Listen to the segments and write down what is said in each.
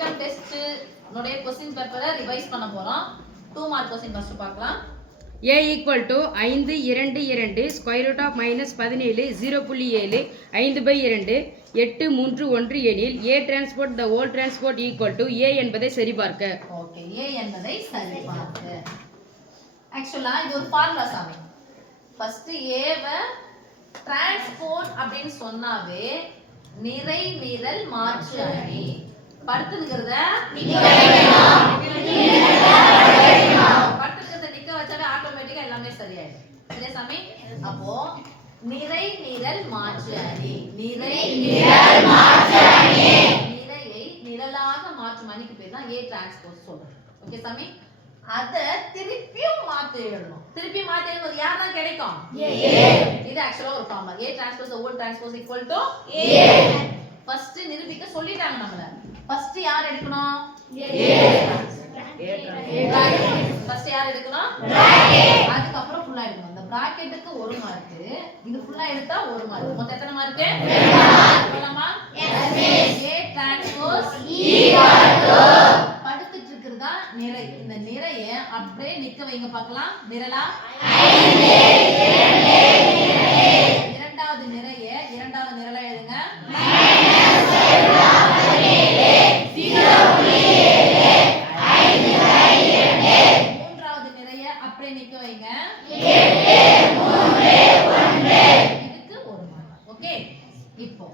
Midterm test உடைய question பேப்பரை revise பண்ண போறோம் 2 மார்க் क्वेश्चन ஃபர்ஸ்ட் பார்க்கலாம் a equal to 5 2 2 square root of minus 17 0.7 5/2 8 3 1 எனில் a transport the whole transport equal to a என்பதை சரிபார்க்க. ஓகே a என்பதை சரிபார்க்க. ஆக்சுவலா இது ஒரு ஃபார்முலா சாமி. ஃபர்ஸ்ட் a வை டிரான்ஸ்போர்ட் அப்படினு சொன்னாவே நிறை நிரல் மாற்று அணி. படுத்துங்கிறத நிக்க வைக்கணும். படுத்துங்கிறத நிக்க வச்சாவே ஆட்டோமேட்டிக்கா எல்லாமே சரியாயிடும். சரியா சாமி? அப்போ நிறை நிரல் மாற்று அணி. நிறை நிரல் மாற்று அணி. நிறையை நிரலாக மாற்றும் அணிக்கு பேர் தான் A டிரான்ஸ்போஸ் சொல்றோம். ஓகே சாமி? அத திருப்பியும் மாத்தி எழுதணும். திருப்பி மாத்தி எழுதுறது யார் தான் கிடைக்கும்? A. இது ஆக்சுவலா ஒரு formula. A transpose the whole transpose equal to A. First நிரூபிக்க சொல்லிட்டாங்க நம்மள. ஃபர்ஸ்ட் யார் எடுக்கணும்? A. ஃபர்ஸ்ட் யார் எடுக்கணும்? பிராக்கெட். அதுக்கு அப்புறம் ஃபுல்லா எடுக்கணும். இந்த பிராக்கெட்டுக்கு 1 மார்க், இது ஃபுல்லா எடுத்தா 1 மார்க். மொத்தம் எத்தனை மார்க்? 2 மார்க். சொல்லலாமா? Yes miss. A transpose equal to படுத்துட்டு இருக்குறதா நிறை. இந்த நிறையை அப்படியே நிக்க வைங்க பார்க்கலாம். நிரலா 5 2 இரண்டாவது நிறையை இரண்டாவது நிரலா எழுதுங்க. மூன்றாவது நிறைய அப்படியே நிக்க வைங்க. இதுக்கு 1 மார்க். ஓகே, இப்போ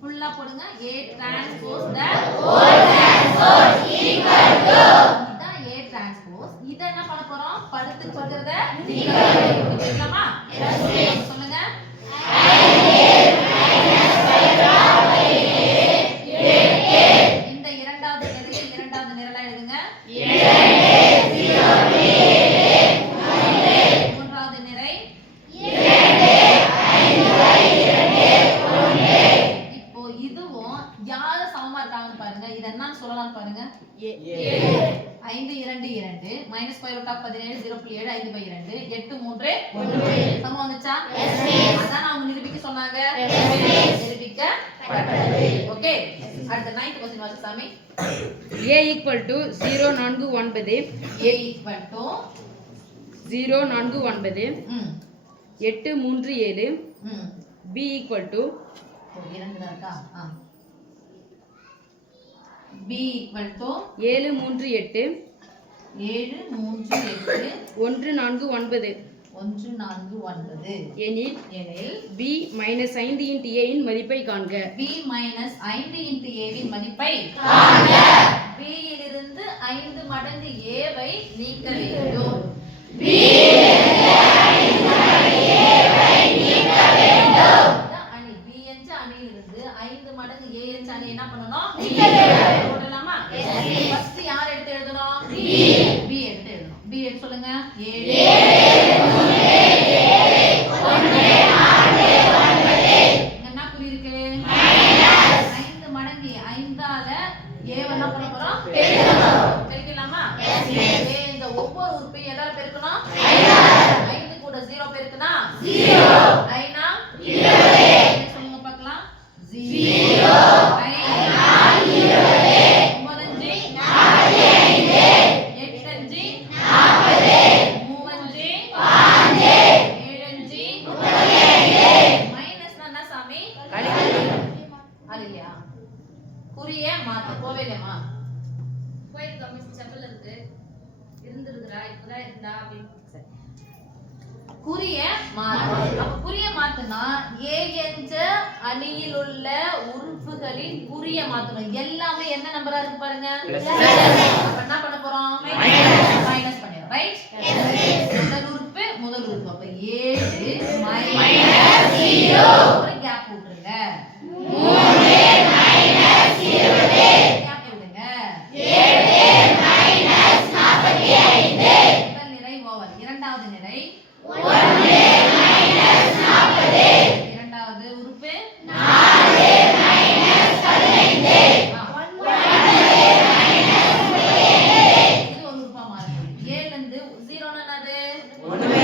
ஃபுல்லா போடுங்க. A transpose the whole transpose equal to இதான் A டிரான்ஸ்போஸ். இத என்ன பண்ண போறோம்? படுத்து சொல்றத நிக்க வைக்கலாமா? Yes miss. சொல்லுங்க. இந்த இரண்டாவது நிறைய இரண்டாவது நிரலா எழுதுங்க. மூன்றாவது நிறை இப்போ இதுவும் யாரு சமமா இருக்காங்கன்னு பாருங்க. இது என்னன்னு சொல்லலாம் பாருங்க. 5 2 2 minus square root of 17 0.7 5/2 8 3 1 சமம் வந்துச்சா? அதான் நாம நிரூபிக்க சொன்னாங்க. நிரூபிக்க ஓகே. அடுத்த 9th क्वेश्चन வாசி சாமி. a equal to 0 4 9 a equal to 0 4 9 8 3 7 b equal to இரண்டு தான் இருக்கா? b equal to 7 3 8 7 3 8 1 4 9 1 4 9 எனில் b minus 5 into a இன் மதிப்பை காண்க. b minus 5 into a win மதிப்பை காண்க. b இலிருந்து 5 மடங்கு a வை நீக்க வேண்டும். b இலிருந்து 5 மடங்கு a வை நீக்க வேண்டும். அணி b என்ற அணியிலிருந்து 5 மடங்கு a என்ற அணி என்ன பண்ணனும்? நீக்க வேண்டும். போடலாமா? ஃபர்ஸ்ட் யார் எடுத்து எழுதணும்? b எடுத்து எழுதணும். b எடுத்து சொல்லுங்க. 5 மடங்கு 5ஆல a என்ன பண்ண போறோம்? பெருக்கணும். பெருக்கலாமா? a இந்த ஒவ்வொரு உறுப்பையும் எதால பெருக்கணும்? 5 கூட 0 பெருக்குனா 0 9 20 சொல்லுங்க பார்க்கலாம். 0 9 20 9 45 8 5 40 35 என்ன சாமி? அழியா குறிய மாத்த போவேலமா போயிருக்கா மிஸ் செப்பல் இருக்கு இருந்திருக்குறா இப்பதான் இருந்தா அப்படின்னு குறிய மாத்த. அப்ப குறிய மாத்துனா a என்ற அணியில் உள்ள உறுப்புகளின் குறிய மாத்தணும். எல்லாமே என்ன நம்பரா இருக்கு பாருங்க. அப்ப என்ன பண்ண போறோம்? மைனஸ் பண்ணிரோம். ரைட்? முதல் உறுப்பு அப்ப 7 மைனஸ் 0 ஒரு கேப் விட்டுருங்க. 3 மைனஸ் 20 கேப் விடுங்க. 7 மைனஸ் 45 முதல் நிறை ஓவர். இரண்டாவது நிறை 1 மைனஸ் 40 இரண்டாவது உறுப்பு 4 மைனஸ் 15 இது ஒரு உறுப்பா மாறுது. 7 ல இருந்து 0 னா என்னது? ஒண்ணுமே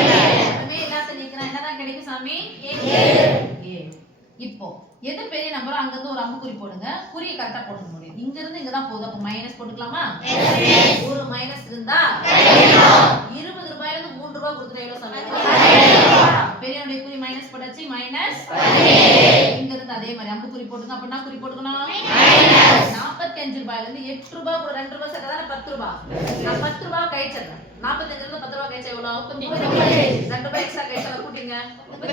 எல்லாத்தையும் நீக்கினா என்னதான் கிடைக்கும் சாமி? 7. இப்போ எது பெரிய நம்பரோ அங்க இருந்து ஒரு அம்புக்குறி போடுங்க. குறியை கரெக்டா போட முடியும். இங்க இருந்து இங்க தான் போகுது. அப்ப மைனஸ் போட்டுக்கலாமா? ஒரு மைனஸ் இருந்தா 20 ரூபாயில இருந்து 3 ரூபாய் கொடுத்துட்டா எவ்வளவு சமயம்? பெரியவனுடைய குறி மைனஸ் போட்டாச்சு. மைனஸ் இங்க இருந்து அதே மாதிரி அம்பு குறி போட்டுங்க. அப்ப என்ன குறி போட்டுக்கணும்? 45 ரூபாயில இருந்து 8 ரூபாய் கூட 2 ரூபாய் சேர்த்தா 10 ரூபாய். நான் 10 ரூபாய் கழிச்சிடுறேன். 45 இருந்து 10 ரூபாய் கழிச்சா எவ்வளவு? 2 ரூபாய் எக்ஸ்ட்ரா கழிச்சா கூட்டிங்க. 37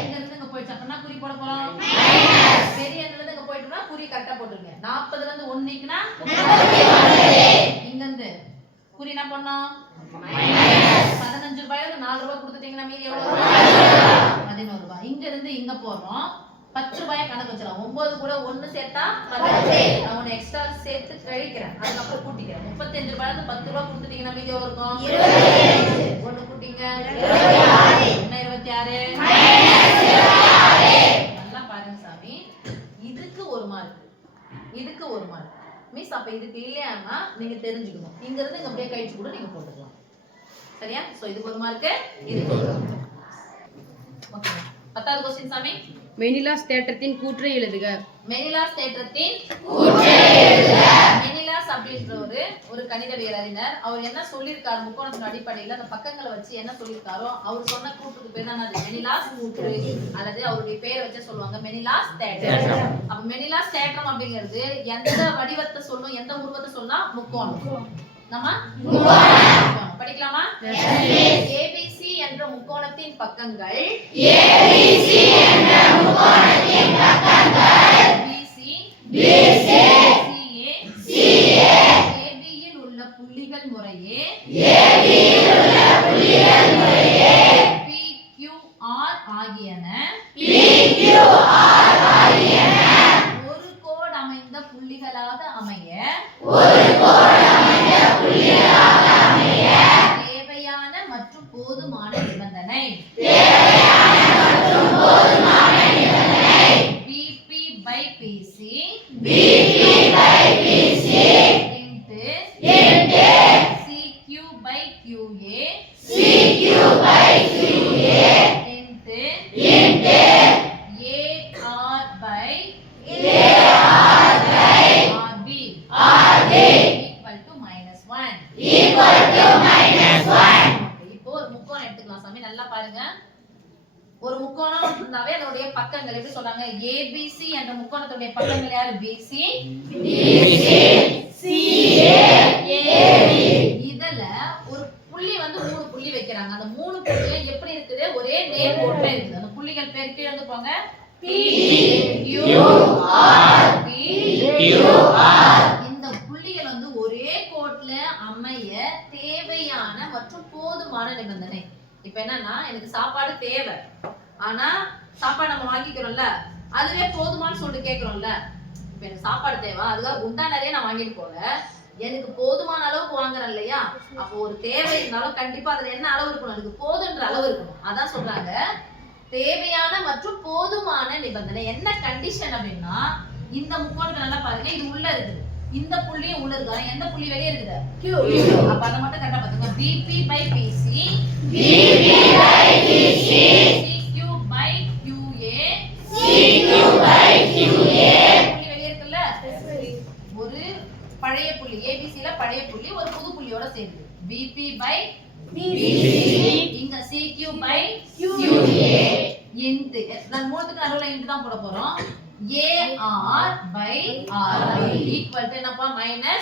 இங்க இருந்து இங்க போயிடுச்சு. அப்ப என்ன குறி போட போறோம்? பெரிய எண்ணுல இருந்து இங்க போயிட்டோம்னா குறி கரெக்டா போட்டுருங்க. 40ல இருந்து 1 நீக்கினா இங்க இருந்து குறி என்ன பண்ணோம்? 15 ரூபாயில இருந்து 4 ரூபாய் கொடுத்துட்டீங்கன்னா மீதி எவ்வளவு? 11 ரூபாய். இங்க இருந்து இங்க போறோம். 10 ரூபாய் கணக்கு வச்சிடலாம். 9 கூட 1 சேர்த்தா 10. நான் ஒன்னு எக்ஸ்ட்ரா சேர்த்து கழிக்கிறேன். அதுக்கப்புறம் கூட்டிக்கிறேன். 35 ரூபாயில இருந்து 10 ரூபாய் கொடுத்துட்டீங்கன்னா மீதி எவ்வளவு இருக்கும்? 25. ஒன்னு கூட்டிங்க. 26. என்ன 26? நல்லா பாருங்க சாமி. இதுக்கு 1 மார்க். இதுக்கு 1 மார்க். மிஸ் அப்ப இதுக்கு இல்லையானா நீங்க தெரிஞ்சுக்கணும். இங்க இருந்து இங்க அப்படியே கழிச்சு கூட நீங்க போட்டுக்கலாம். சரியா? சோ இதுக்கு 1 மார்க், இதுக்கு 1 மார்க். ஓகே. 10வது क्वेश्चन சாமி. மெனிலாஸ் தேற்றத்தின் கூற்றை எழுதுக. மெனிலாஸ் தேற்றத்தின் கூற்றை எழுதுக. மெனிலாஸ் அப்படின்ற ஒரு கணிதவியல் அறிஞர் அவர் என்ன சொல்லிருக்காரு? முக்கோணத்தின் அடிப்படையில் அந்த பக்கங்களை வச்சு என்ன சொல்லிருக்காரோ அவர் சொன்ன கூற்றுக்கு பேர் தான் அது மெனிலாஸ் கூற்று, அல்லது அவருடைய பேரை வச்சு சொல்லுவாங்க மெனிலாஸ் தேற்றம். அப்ப மெனிலாஸ் தேற்றம் அப்படிங்கிறது எந்த வடிவத்தை சொல்லும், எந்த உருவத்தை சொன்னா? முக்கோணம். நம்ம முக்கோணம் படிக்கலாமா? ABC என்ற முக்கோணத்தின் பக்கங்கள் ABC என்ற முக்கோணத்தின் பக்கங்கள் BC CA AB இல் உள்ள புள்ளிகள் முறையே PQR ஆகியன ஒரு கோடு அமைந்த புள்ளிகளாக அமைய தேவையான மற்றும் போதுமான நிபந்தனை BP by PC into CQ by QA into AR by RB equal to -1. இப்போ ஒரு முக்கோணம் எடுத்துக்கலாம் சாமி. நல்லா பாருங்க. ஒரு முக்கோணம் இருந்தாவே அதோடைய பக்கங்கள் எப்படி சொல்றாங்க? ABC என்ற முக்கோணத்துடைய பக்கங்கள் யாரு? BC CA AB. இதுல ஒரு புள்ளி வந்து 3 புள்ளி வைக்கிறாங்க. அந்த 3 புள்ளி எப்படி இருக்குது? ஒரே நேர் கோட்ல இருக்குது. அந்த புள்ளிகள் பேர் கீழ வந்து போங்க. P Q R P Q R. இந்த புள்ளிகள் வந்து ஒரே கோட்ல அமைய தேவையான மற்றும் போதுமான நிபந்தனை. இப்போ என்னன்னா எனக்கு சாப்பாடு தேவை, ஆனா சாப்பாடு நம்ம வாங்கிக்கிறோம்ல, அதுவே போதுமான்னு சொல்லிட்டு கேக்குறோம்ல. இப்போ எனக்கு சாப்பாடு தேவை, அதுக்காக குண்டா நிறைய நான் வாங்கிட்டு போல, எனக்கு போதுமான அளவுக்கு வாங்குறேன் இல்லையா? அப்போ ஒரு தேவை இருந்தாலும் கண்டிப்பா அதுல என்ன அளவு இருக்கணும்? எனக்கு போதுன்ற அளவு இருக்கணும். அதான் சொல்றாங்க தேவையான மற்றும் போதுமான நிபந்தனை. என்ன கண்டிஷன் அப்படின்னா, இந்த முக்கோணத்தை நல்லா பாருங்க. இது உள்ள இருக்குது, இந்த புள்ளியும் உள்ள இருக்கு. எந்த புள்ளி வெளியே இருக்குது? Q. அப்ப அத மட்டும் கரெக்ட்டா பாத்துங்க. BP by PC CQ by QA புள்ளி வெளியே இருக்குல்ல? ஒரு பழைய புள்ளி ABC ல பழைய புள்ளி ஒரு புது புள்ளியோட சேர்ந்து BP by BC இங்க CQ by QA இன்டு நான் மூணுத்துக்கு நடுவுல இன்டு தான் போட போறோம். AR by RB equal to என்னப்பா? -1.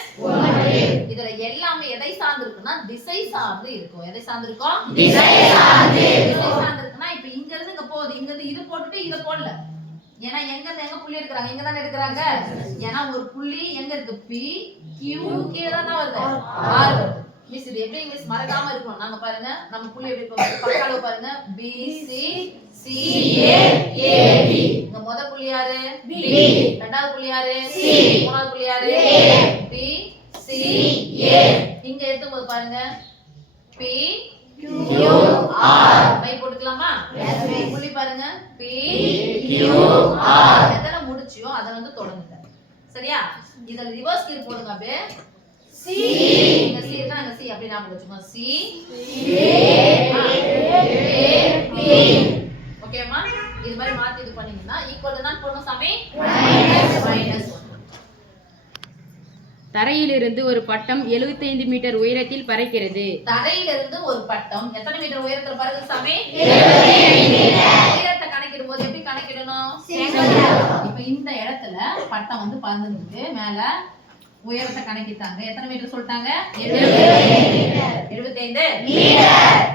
இதுல எல்லாமே எதை சார்ந்து இருக்குன்னா திசை சார்ந்து இருக்கும். எதை சார்ந்து இருக்கும்? திசை சார்ந்து இருக்குன்னா இப்போ இங்க இருந்து இங்க போகுது, இங்க இருந்து இது போட்டுட்டு இத போடல. ஏன்னா எங்க இருந்து எங்க புள்ளி எடுக்கறாங்க? இங்க தான எடுக்கறாங்க. ஏன்னா ஒரு புள்ளி எங்க இருக்கு? P Q கீழ தான் வருது, R வருது. மிஸ் இது எப்படி மிஸ் மறக்காம இருக்கும்? நாங்க பாருங்க நம்ம புள்ளி எப்படி போகுது? பக்க அளவு பாருங்க. BC CA AB. இந்த முத புள்ளி யாரு? B. இரண்டாவது புள்ளி யாரு? C. மூணாவது புள்ளி யாரு? B C A. இங்க எடுத்தும்போது பாருங்க P Q R. பை போட்டுக்கலாமா? புள்ளி பாருங்க P Q R. எதன முடிச்சியோ அத வந்து தொடங்குங்க. சரியா? இதல ரிவர்ஸ் கீர் போடுங்க. அப்படியே C. இங்க C இருக்கா? அங்க C அப்படி ஞாபகம் வச்சுக்கோங்க. C A B. ஓகேமா? இது மாதிரி மாத்தி இது பண்ணீங்கன்னா ஈக்குவல் தான் போடணும் சாமி மைனஸ். தரையிலிருந்து ஒரு பட்டம் 75 மீட்டர் உயரத்தில் பறக்கிறது. தரையிலிருந்து ஒரு பட்டம் எத்தனை மீட்டர் உயரத்துல பறக்குது சாமி? உயரத்தை கணக்கிடும் போது எப்படி கணக்கிடணும்? இப்ப இந்த இடத்துல பட்டம் வந்து பறந்துருக்கு, மேல உயரத்தை கணக்கிட்டாங்க. எத்தனை மீட்டர் சொல்லிட்டாங்க? 75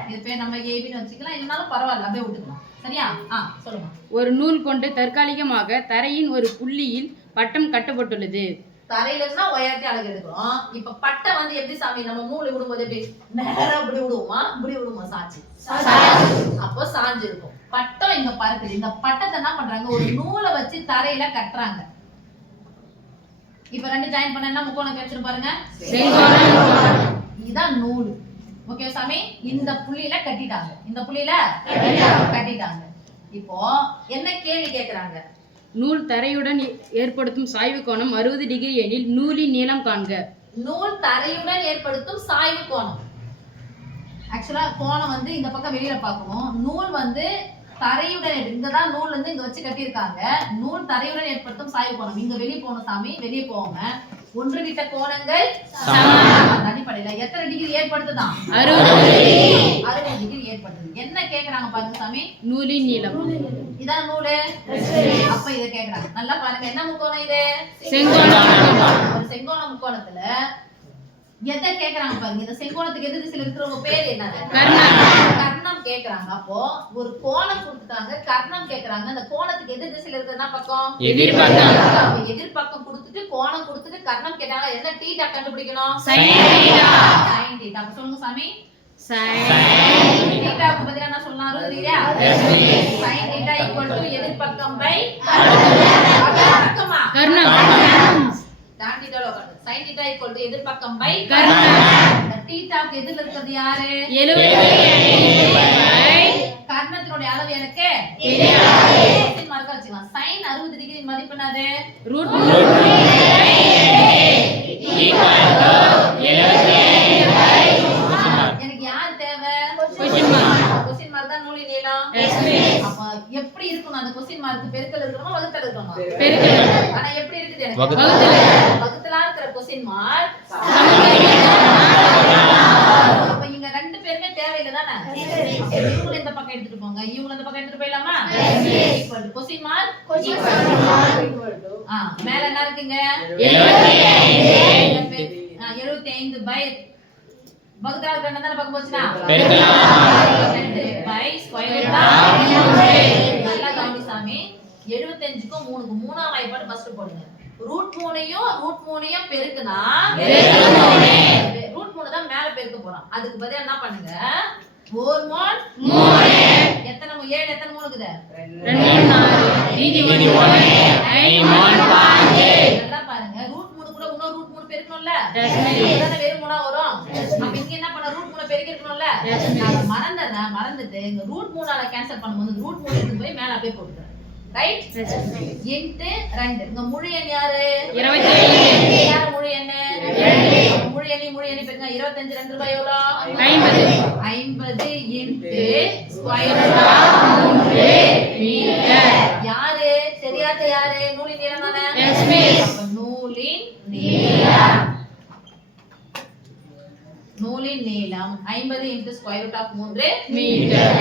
இது பேர் நம்ம ஏபின்னு வச்சுக்கலாம், இருந்தாலும் பரவாயில்ல அப்படியே விட்டுக்கலாம். சரியா? சொல்லுங்க. ஒரு நூல் கொண்டு தற்காலிகமாக தரையின் ஒரு புள்ளியில் பட்டம் கட்டப்பட்டுள்ளது. தரையில இருந்தா உயரத்தை அளவு எடுக்கிறோம். இப்ப பட்டை வந்து எப்படி சாமி நம்ம நூல் விடும்போது எப்படி நேரா இப்படி விடுவோமா, இப்படி விடுவோமா? சாட்சி அப்போ சாஞ்சு இருக்கும். பட்டம் இங்க பறக்குது. இந்த பட்டத்தை என்ன பண்றாங்க, ஒரு நூலை வச்சு தரையில கட்டுறாங்க. இப்ப ரெண்டு ஜாயின் பண்ண என்ன முக்கோணம் கிடைச்சிரு பாருங்க, இதுதான் நூல். ஓகே சாமி, இந்த புள்ளியில கட்டிட்டாங்க, இந்த புள்ளியில கட்டிட்டாங்க. இப்போ என்ன கேள்வி கேக்குறாங்க? நூல் தரையுடன் ஏற்படுத்தும் சாய்வு கோணம் 60 டிகிரி எனில் நூலின் நீளம் காண்க. நூல் தரையுடன் ஏற்படுத்தும் சாய்வு கோணம். ஆக்சுவலா கோணம் வந்து இந்த பக்கம் வெளியில பார்க்கணும். நூல் வந்து தரையுடன், இங்கதான் நூல் வந்து இங்க வச்சு கட்டியிருக்காங்க. நூல் தரையுடன் ஏற்படுத்தும் சாய்வு கோணம். இங்க வெளியே போகணும் சாமி, வெளியே போவாங்க. ஒன்று விட்ட கோணங்கள் அடிப்படையில எத்தனை டிகிரி ஏற்படுத்துதான்? 60 டிகிரி ஏற்படுத்துது. என்ன கேக்குறாங்க பாருங்க சாமி, நூலின் நீளம். இதான் நூலு. அப்ப இத கேக்குறாங்க. நல்லா பாருங்க, என்ன முக்கோணம் இது? ஒரு செங்கோண முக்கோணத்துல எதை கேக்குறாங்க பாருங்க. இந்த செங்கோணத்துக்கு எதிர் திசையில இருக்கிறவங்க பேர் என்னது? கர்ணம் கேக்குறாங்க. அப்போ ஒரு கோணம் கொடுத்துட்டாங்க, கர்ணம் கேக்குறாங்க. அந்த கோணத்துக்கு எதிர் திசையில இருக்கிற பக்கம் எதிர்பக்கம். எதிர்பக்கம் கொடுத்துட்டு கோணம் கொடுத்துட்டு கர்ணம் கேட்டாங்க. என்ன தீட்டா கண்டுபிடிக்கணும்? Sine theta. அப்ப சொல்லுங்க சாமி, தீட்டாவுக்கு பதிலா என்ன சொன்னாரு இல்லையா? சைன் தீட்டா ஈக்குவல் டு எதிர்பக்கம் பை கர்ணம். tan θ லோ கண்டு sin θ equal to எதிர்பக்கம் பை கர்ணம். இந்த தீட்டாக்கு எதிர்ல இருக்கிறது யாரு? 75 பை கர்ணத்தினுடைய அளவு எனக்கு தெரியாது. கொஸ்டின் மார்க் வச்சுக்கலாம். sin 60 டிகிரி மதிப்பு என்னது? √3 equal to 75 பை எனக்கு யார் தேவை? Question mark. கொஸ்டின் மார்க் தான் நூலின் நீளம். அப்ப எப்படி இருக்கும் அந்த கொஸ்டின் மார்க்? பெருக்கல் இருக்கணுமா வகுத்தல் இருக்கணுமா? பெருக்கல். ஆனா எப்படி இருக்குது எனக்கு? வகுத்தலா இருக்கிற கொஸ்டின் மார்க். அப்ப இங்க ரெண்டு பேருமே தேவையில்லை தானே? இவங்க இந்த பக்கம் எடுத்துட்டு போங்க, இவங்க இந்த பக்கம் எடுத்துட்டு போயிடலாமா? ஈக்குவல் டு கொஸ்டின் மார்க் மேல என்ன இருக்குங்க? 75 பை வகுத்தலா இருக்கிற தான பக்கம் போச்சுனா பெருக்கல் 2 பை ஸ்கொயர் ரூட். நல்லா கவனி சாமி, 75க்கும் 3க்கும் மூணாம் வாய்ப்பாடு ஃபர்ஸ்ட் போடுங்க. √3யும் பெருக்குனா √3 தான் மேல பெருக்க போறோம். அதுக்கு பதிலா என்ன பண்ணுங்க, 4 மோல் 3 எத்தனை 7 எத்தனை மூணு இருக்குது? 2 4 மீதி 1 5 மோல் 5. நல்லா பாருங்க, √3 கூட இன்னொரு √3 பெருக்கணும்ல, அதானே வெறும் 3 வரும். அப்ப இங்க என்ன பண்ண, √3 பெருக்கி இருக்கணும்ல. நான் மறந்துட்டு இங்க √3ஆல கேன்சல் பண்ணும்போது √3 எடுத்து போய் மேல அப்படியே போட்டுறேன். ரைட்? இன்டு 2. இங்க முழு எண் யாரு? 25. யாரு முழு எண்? 2. முழு எண் பெருங்க. 25 2 ரூபாய் எவ்வளவு? 50 இன்டு ஸ்கொயர் ரூட் 3 மீட்டர். யாரு தெரியாத? யாரு? நூலின் நீளம் தானே? அப்ப நூலின் நீளம் 50 into square root of 3 metre.